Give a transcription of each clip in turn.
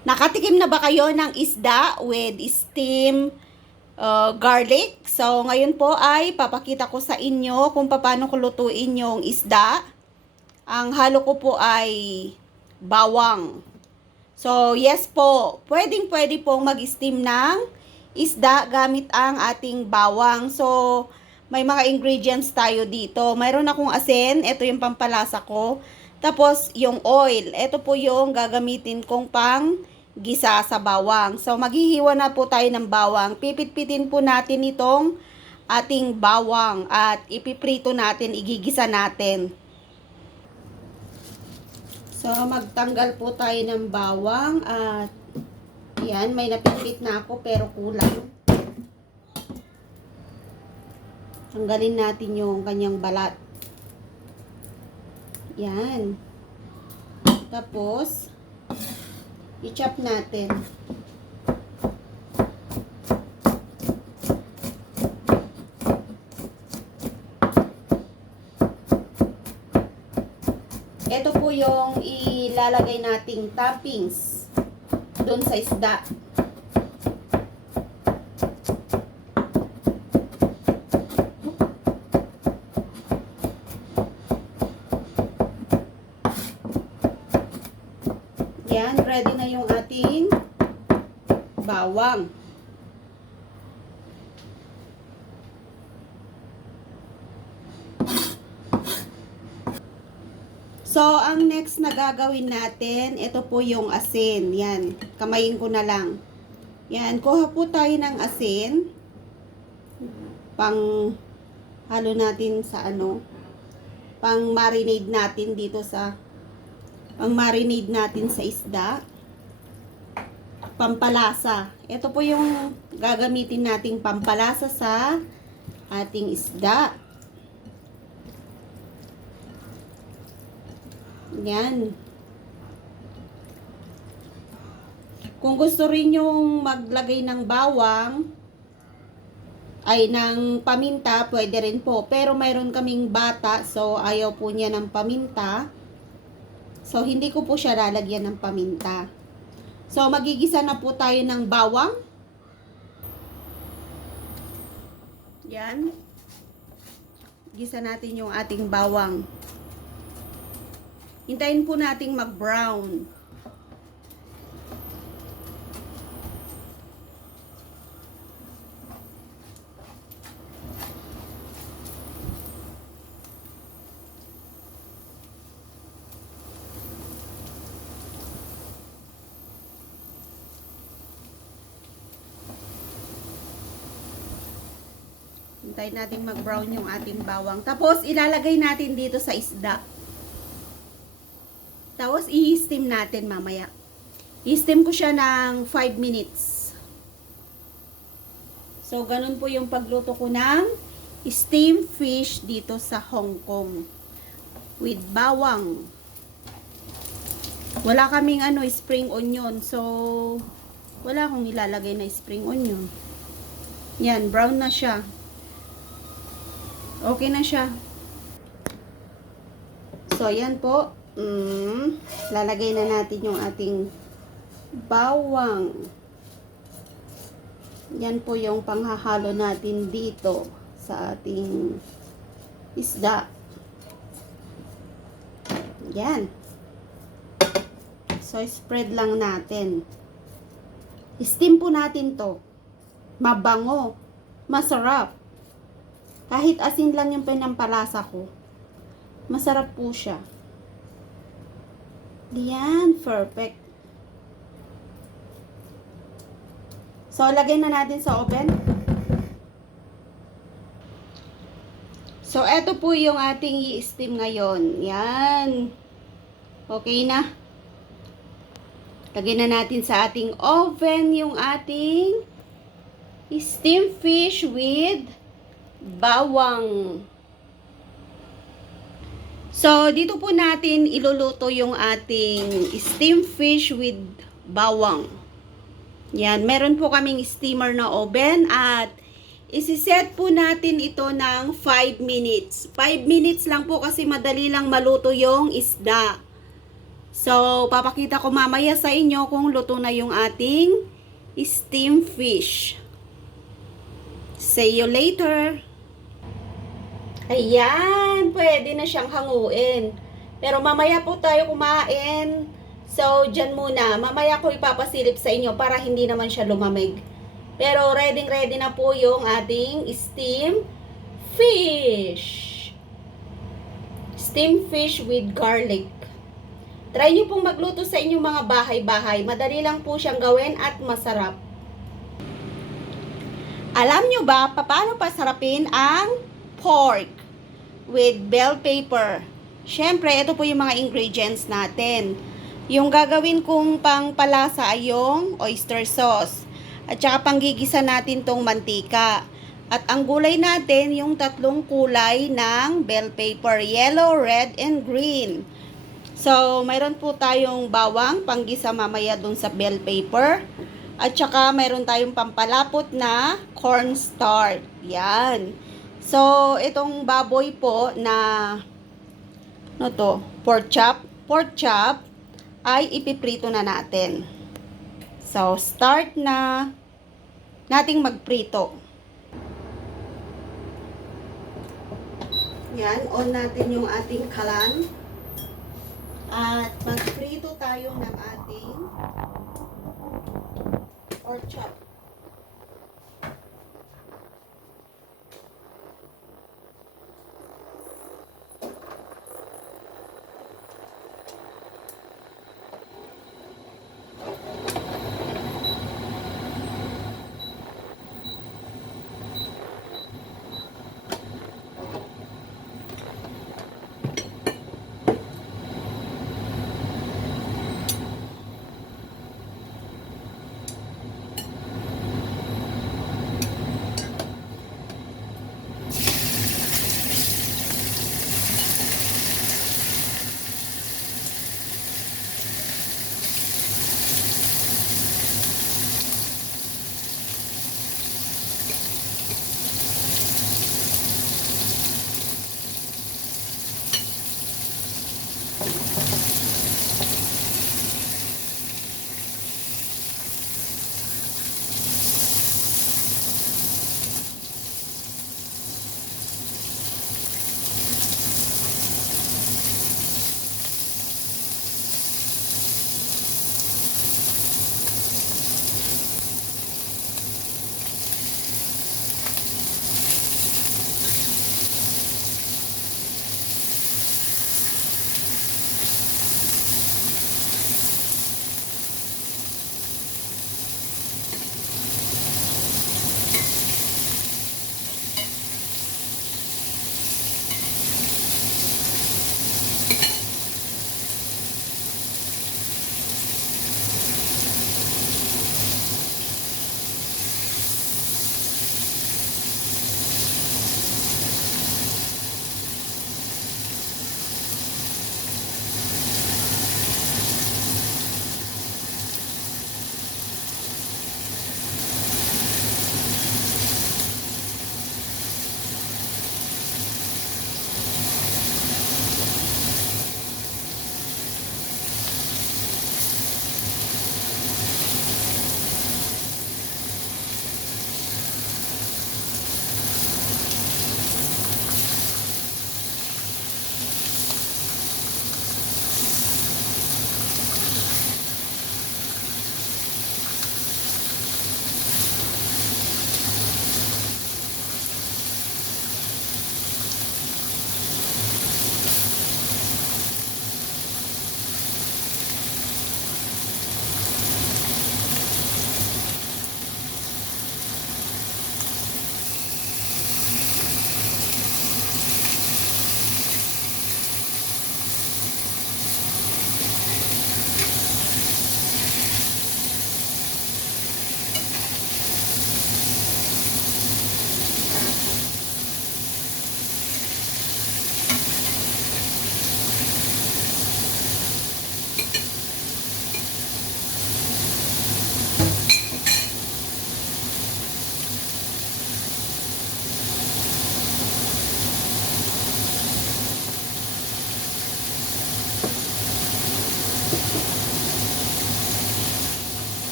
Nakatikim na ba kayo ng isda with steam garlic? So, ngayon po ay papakita ko sa inyo kung paano ko lutuin yung isda. Ang halo ko po ay bawang. So, yes po, pwede pong mag-steam ng isda gamit ang ating bawang. So, may mga ingredients tayo dito. Mayroon akong asin, ito yung pampalasa ko. Tapos, yung oil, ito po yung gagamitin kong pang gisa sa bawang. So, maghihiwa na po tayo ng bawang. Pipit-pitin po natin itong ating bawang at ipiprito natin, igigisa natin. So, magtanggal po tayo ng bawang at yan, may napipit na ako pero kulang. Tanggalin natin yung kanyang balat. Yan. Tapos, i-chop natin. Ito po yung ilalagay nating toppings doon sa isda. Yan, ready na yung ating bawang. So, ang next na gagawin natin, ito po yung asin. Yan, kamayin ko na lang. Yan, kuha po tayo ng asin. Pang halo natin sa pang marinade natin dito sa isda. Pampalasa. Ito po yung gagamitin nating pampalasa sa ating isda. Yan. Kung gusto rin yung maglagay ng bawang, ay ng paminta, pwede rin po. Pero mayroon kaming bata, so ayaw po niya ng paminta. So, hindi ko po siya lalagyan ng paminta. So, magigisa na po tayo ng bawang. Yan. Gisa natin yung ating bawang. Hintayin po nating mag-brown. Hintayin natin mag-brown yung ating bawang. Tapos, ilalagay natin dito sa isda. Tapos, i-steam natin mamaya. I-steam ko siya ng 5 minutes. So, ganun po yung pagluto ko ng steam fish dito sa Hong Kong. With bawang. Wala kaming spring onion. So, wala akong ilalagay na spring onion. Yan, brown na siya. Okay na siya. So, yan po. Lalagay na natin yung ating bawang. Yan po yung panghahalo natin dito sa ating isda. Yan. So, spread lang natin. Steam po natin to. Mabango. Masarap. Kahit asin lang yung pinampalasa ko. Masarap po siya. Yan, perfect. So, lagay na natin sa oven. So, eto po yung ating i-steam ngayon. Yan. Okay na. Lagay na natin sa ating oven yung ating steam fish with bawang. So, dito po natin iluluto yung ating steam fish with bawang. Yan, meron po kaming steamer na oven at isi-set po natin ito ng 5 minutes. 5 minutes lang po kasi madali lang maluto yung isda. So, papakita ko mamaya sa inyo kung luto na yung ating steam fish. See you later! Ayan, pwede na siyang hanguin. Pero mamaya po tayo kumain. So, dyan muna. Mamaya ko ipapasilip sa inyo para hindi naman siya lumamig. Pero ready na po yung ating steam fish. Steam fish with garlic. Try nyo pong magluto sa inyong mga bahay-bahay. Madali lang po siyang gawin at masarap. Alam nyo ba paano pasarapin ang pork with bell pepper? Siyempre, ito po yung mga ingredients natin. Yung gagawin kong pangpalasa ay yung oyster sauce. At saka panggigisa natin tong mantika. At ang gulay natin, yung tatlong kulay ng bell pepper, yellow, red, and green. So, mayroon po tayong bawang, panggisa mamaya dun sa bell pepper. At saka mayroon tayong pampalapot na cornstarch. Yan. So, itong baboy po na, pork chop, ay ipiprito na natin. So, start na nating magprito. Yan, on natin yung ating kalan. At magprito tayo ng ating pork chop.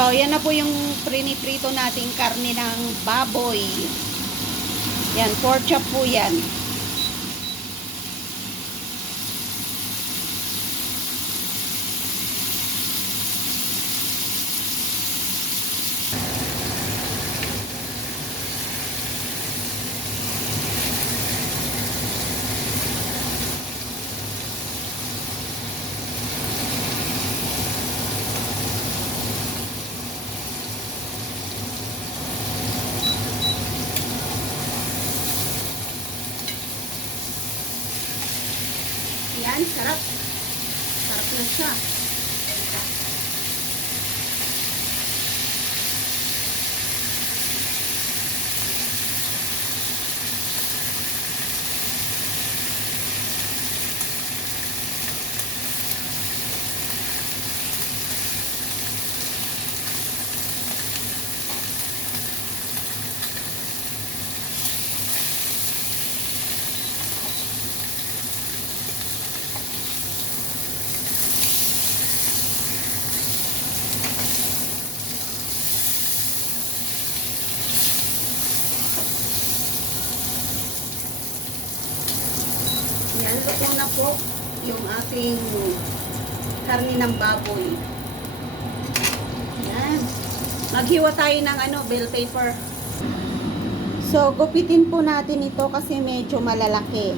So, yan na po yung priniprito nating karne ng baboy. Yan, pork chop po yan. Yan, sarap. Sarap na siya. Yan, lutong na po yung ating karne ng baboy. Yan. Maghiwa tayo ng bell pepper. So, gupitin po natin ito kasi medyo malalaki.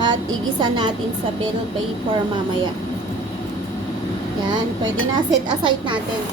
At igisa natin sa bell pepper mamaya. Yan, pwede na set aside natin.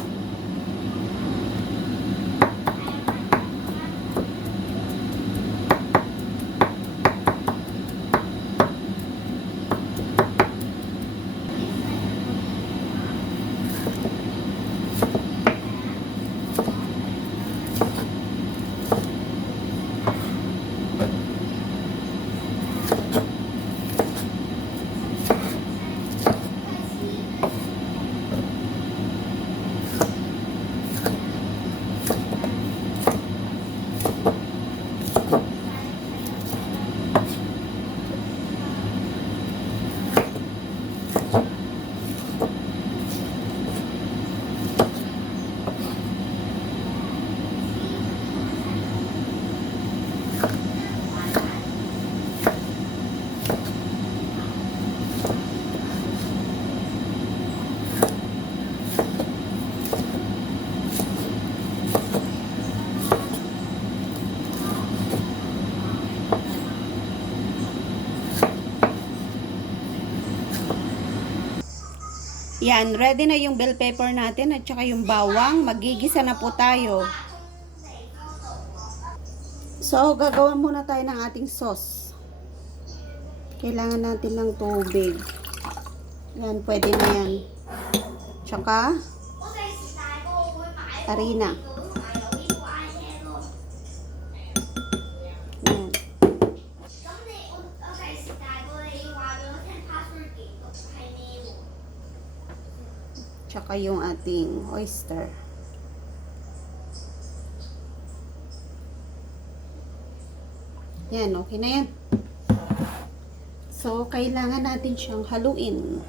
Yan, ready na yung bell pepper natin at saka yung bawang. Magigisa na po tayo. So, gagawa muna tayo ng ating sauce. Kailangan natin ng tubig. Yan, pwede na yan. Tsaka, harina. Yan. Tsaka yung ating oyster. Yan, okay na yan. So, kailangan natin siyang haluin.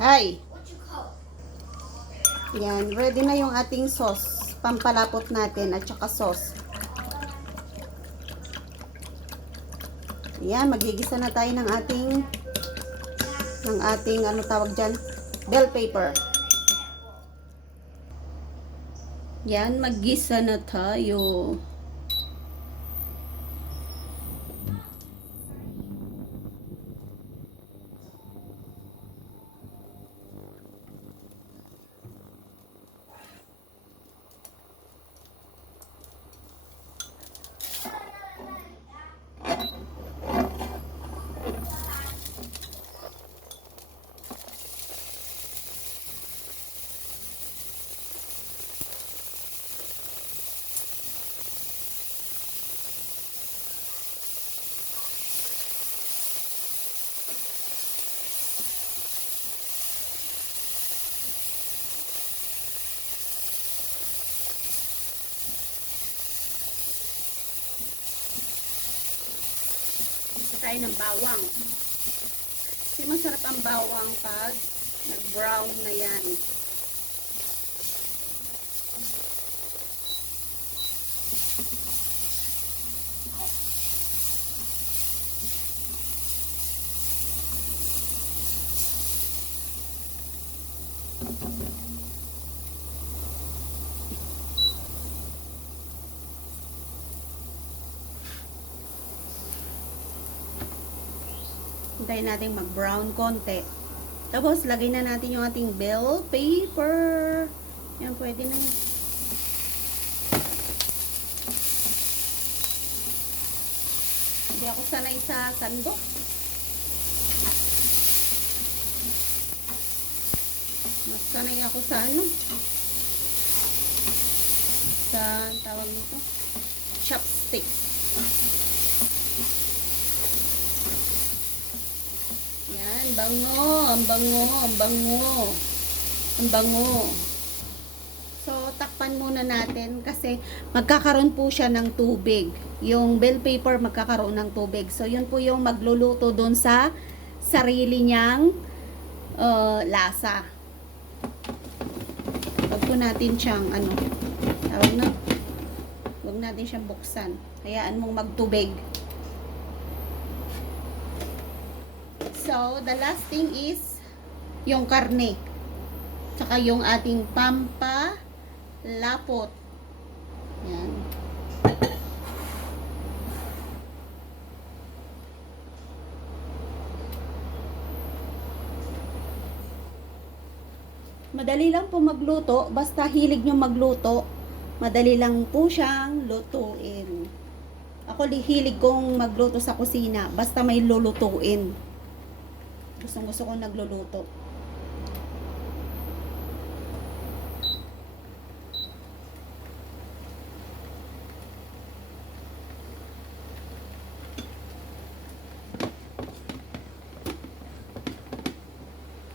Hi! Yan, ready na yung ating sauce. Pampalapot natin at saka sauce. Yan, magigisa na tayo ng ating ano tawag dyan? Bell pepper. Yan, maggisa na tayo. tayo ng bawang. Kasi masarap ang bawang pag nag-brown na yan. Hintayin natin mag-brown konti. Tapos, lagay na natin yung ating bell paper. Yan, pwede na yan. Hindi ako sanay sa sandok. Mas sanay ako sa ano. Sa, tawag nito, chopstick. Yan, bango, ang bango, ang bango, ang bango. So, takpan muna natin kasi magkakaroon po siya ng tubig. Yung bell paper magkakaroon ng tubig. So, yun po yung magluluto doon sa sarili niyang lasa. Huwag po natin siyang, ano, tawag na, huwag natin siyang buksan. Hayaan mong magtubig. So, the last thing is yung karne. Tsaka yung ating pampalapot. Yan. Madali lang po magluto. Basta hilig nyo magluto, madali lang po siyang lutuin. Ako hilig kong magluto sa kusina. Basta may lulutuin. Gusto ko nagluluto.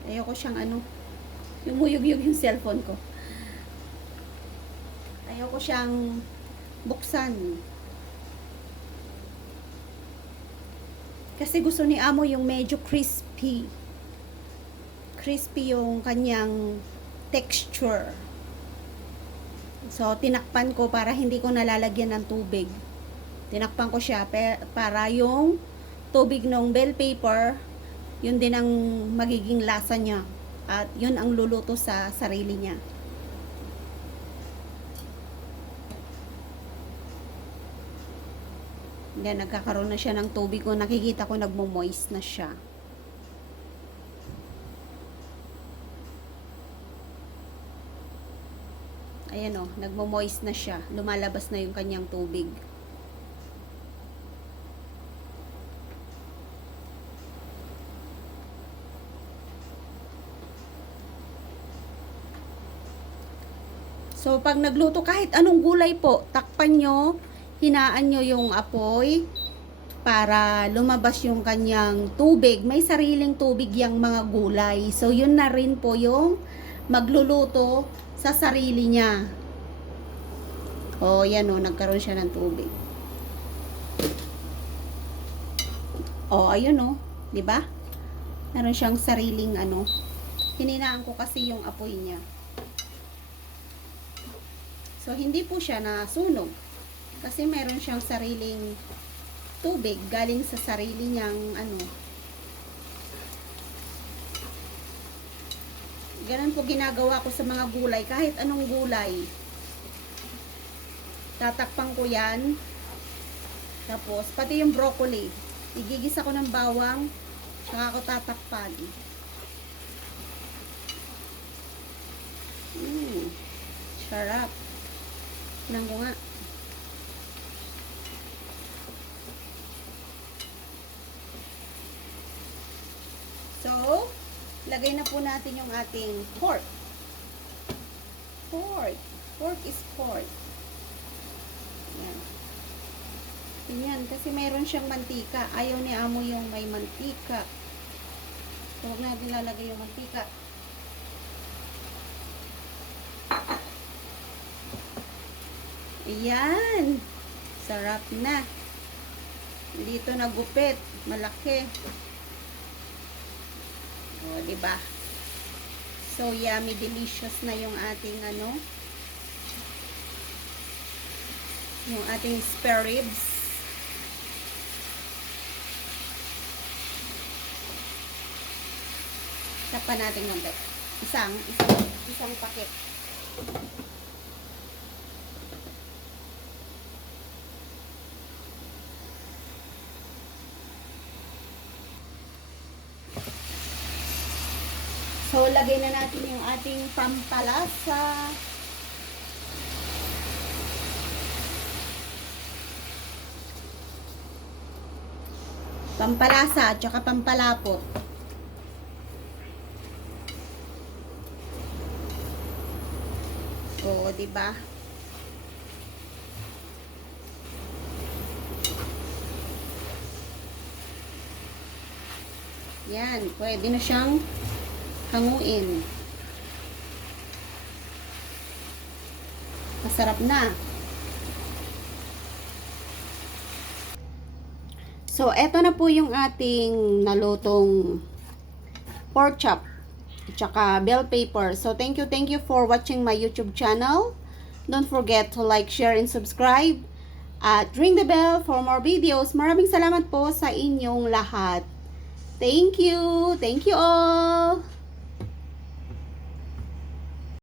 Ayoko siyang ano, yumuyug-yug yung cellphone ko. Ayoko siyang buksan. Kasi gusto ni Amo yung medyo crispy. Crispy yung kanyang texture. So, tinakpan ko para hindi ko nalalagyan ng tubig. Tinakpan ko siya para yung tubig ng bell paper, yun din ang magiging lasa niya. At yun ang luluto sa sarili niya. Yan, nagkakaroon na siya ng tubig ko. Nakikita ko nagmo-moist na siya. Ayan o, nagmo-moist na siya. Lumalabas na yung kanyang tubig. So, pag nagluto, kahit anong gulay po, takpan nyo, hinaan nyo yung apoy para lumabas yung kanyang tubig. May sariling tubig yung mga gulay. So, yun na rin po yung magluluto sa sarili niya. O, yan o, nagkaroon siya ng tubig. O, ayun o, di ba? Meron siyang sariling ano. Hininaan ko kasi yung apoy niya. So, hindi po siya nasunog. Kasi meron siyang sariling tubig galing sa sarili niyang ano. Ganun po ginagawa ko sa mga gulay. Kahit anong gulay. Tatakpan ko yan. Tapos, pati yung broccoli. Igigisa ko ng bawang. Saka ko tatakpan. Sarap. Tingnan ko nga. So, lagay na po natin yung ating pork. Pork. Pork is pork. Yan. Yan, kasi mayroon siyang mantika. Ayaw ni Amo yung may mantika. So, huwag natin lalagay yung mantika. Ayan. Sarap na. Dito nagupit, malaki. O, di ba? So yummy, delicious na yung ating ano, yung ating spare ribs. Tapan natin ng isang paket. So, lagay na natin yung ating pampalasa. Pampalasa at saka pampalapot. Oo, di ba? Yan, pwede na siyang hanguin. Masarap na. So, eto na po yung ating nalutong pork chop at saka bell pepper. So, thank you for watching my YouTube channel. Don't forget to like, share, and subscribe. At ring the bell for more videos. Maraming salamat po sa inyong lahat. Thank you. Thank you all.